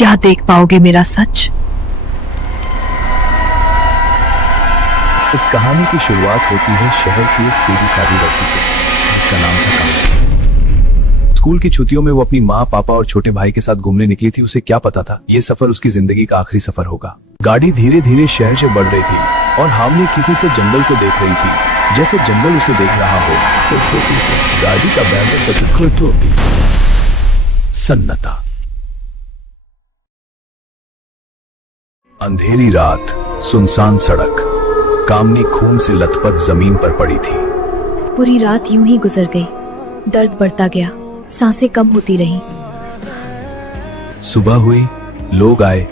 क्या देख पाओगे मेरा सच? इस कहानी की शुरुआत होती है शहर की एक सीधी सादी लड़की से, जिसका नाम था कामनी। स्कूल की छुट्टियों में वो अपनी माँ, पापा और छोटे भाई के साथ घूमने निकली थी। उसे क्या पता था ये सफर उसकी जिंदगी का आखिरी सफर होगा। गाड़ी धीरे धीरे शहर से बढ़ रही थी और हामनी खिड़की से जंगल को देख रही थी, जैसे जंगल उसे देख रहा हो। गाड़ी का बैनर सन्नाटा। अंधेरी रात, सुनसान सड़क, कामनी खून से लथपथ जमीन पर पड़ी थी। पूरी रात यूं ही गुजर गई। दर्द बढ़ता गया, सांसें कम होती रहीं। सुबह हुई, लोग आए,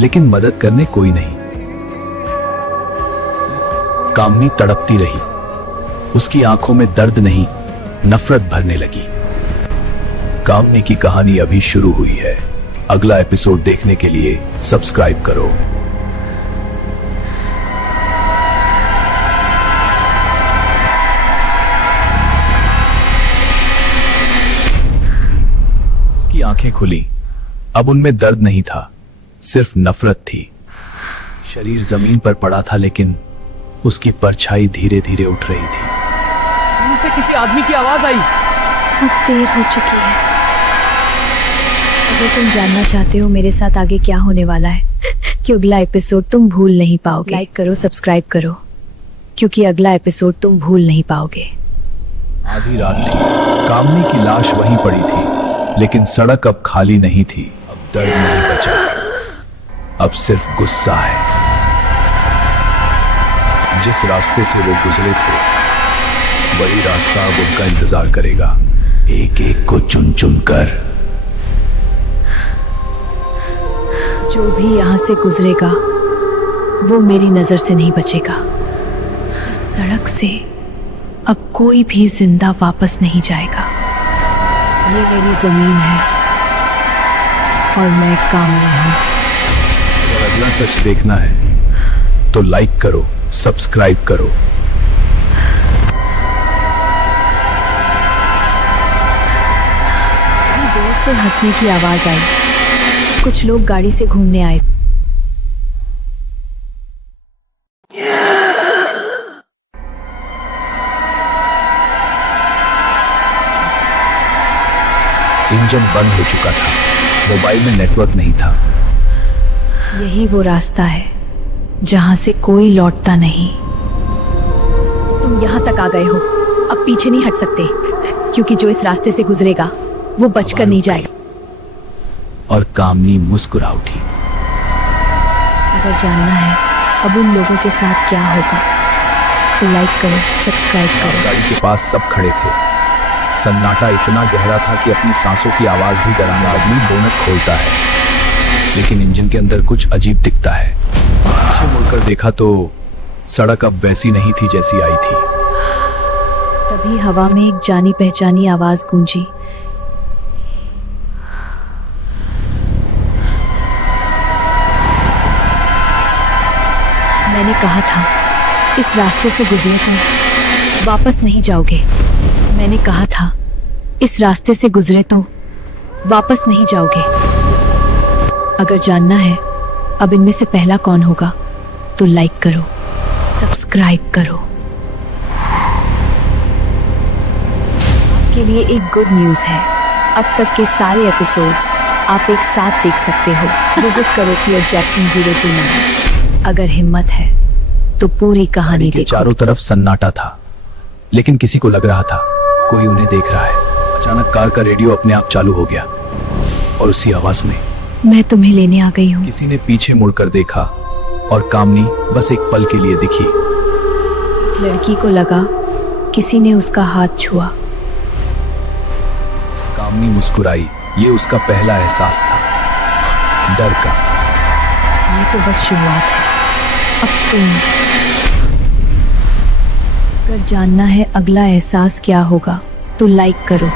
लेकिन मदद करने कोई नहीं। कामनी तड़पती रही। उसकी आंखों में दर्द नहीं, नफरत भरने लगी। कामनी की कहानी अभी शुरू हुई है। अगला एपिसोड देखने के लिए सब्सक्राइब करो। उसकी आंखें खुली। अब उनमें दर्द नहीं था, सिर्फ नफरत थी। शरीर जमीन पर पड़ा था, लेकिन उसकी परछाई धीरे धीरे उठ रही थी। दूर से किसी आदमी की आवाज आई। अब देर हो चुकी है। अगर तुम जानना चाहते हो मेरे साथ आगे क्या होने वाला है, कि अगला एपिसोड तुम भूल नहीं पाओगे, लाइक करो, सब्सक्राइब करो, क्योंकि अगला एपिसोड तुम भूल नहीं पाओगे। आधी रात थी। कामनी की लाश वहीं पड़ी थी, लेकिन सड़क अब खाली नहीं थी। अब दर्द नहीं बचा, अब सिर्फ गुस्सा है। जिस रास्ते से वो गुजरे थे, वही रास्ता अब उनका इंतजार करेगा, एक एक को चुन चुन कर। जो भी यहाँ से गुजरेगा वो मेरी नजर से नहीं बचेगा। इस सड़क से अब कोई भी जिंदा वापस नहीं जाएगा। ये मेरी जमीन है और मैं कामनी हूँ। अगर अगला सच देखना है तो लाइक करो, सब्सक्राइब करो। दूर से हंसने की आवाज आई। कुछ लोग गाड़ी से घूमने आए। इंजन बंद हो चुका था, मोबाइल में नेटवर्क नहीं था। यही वो रास्ता है जहां से कोई लौटता नहीं। तुम यहां तक आ गए हो, अब पीछे नहीं हट सकते, क्योंकि जो इस रास्ते से गुजरेगा वो बचकर नहीं जाएगा। और कामनी मुस्कुरा उठी। अगर जानना है अब उन लोगों के साथ क्या होगा तो लाइक करो, सब्सक्राइब करो। गाड़ी के पास सब खड़े थे। सन्नाटा इतना गहरा था कि अपनी सांसों की आवाज भी डराने लगी। बोनट खोलता है, लेकिन इंजन के अंदर कुछ अजीब दिखता है। पीछे मुड़कर देखा तो सड़क अब वैसी नहीं थी जैसी आई थी। तभी हवा में एक जानी पहचानी आवाज गूंजी। मैंने कहा था इस रास्ते से गुजरे तुम वापस नहीं जाओगे। मैंने कहा था इस रास्ते से गुजरे तो वापस नहीं जाओगे। अगर जानना है अब इनमें से पहला कौन होगा तो लाइक करो, सब्सक्राइब करो। आपके लिए एक गुड न्यूज़ है, अब तक के सारे एपिसोड्स आप एक साथ देख सकते हो। विजिट करो फियर जैक्सन 029। अगर हिम्मत है तो पूरी कहानी देखो। चारों तरफ सन्नाटा था, लेकिन किसी को लग रहा था कोई उन्हें देख रहा है। अचानक कार का रेडियो अपने आप चालू हो गया और उसी आवाज में, मैं तुम्हें लेने आ गई हूँ। किसी ने पीछे मुड़कर देखा और कामनी बस एक पल के लिए दिखी। लड़की को लगा किसी ने उसका हाथ छुआ। कामनी मुस्कुराई। ये उसका पहला एहसास था, डर का। ये तो बस शुरुआत है। अब तुम, अगर जानना है अगला एहसास क्या होगा तो लाइक करो।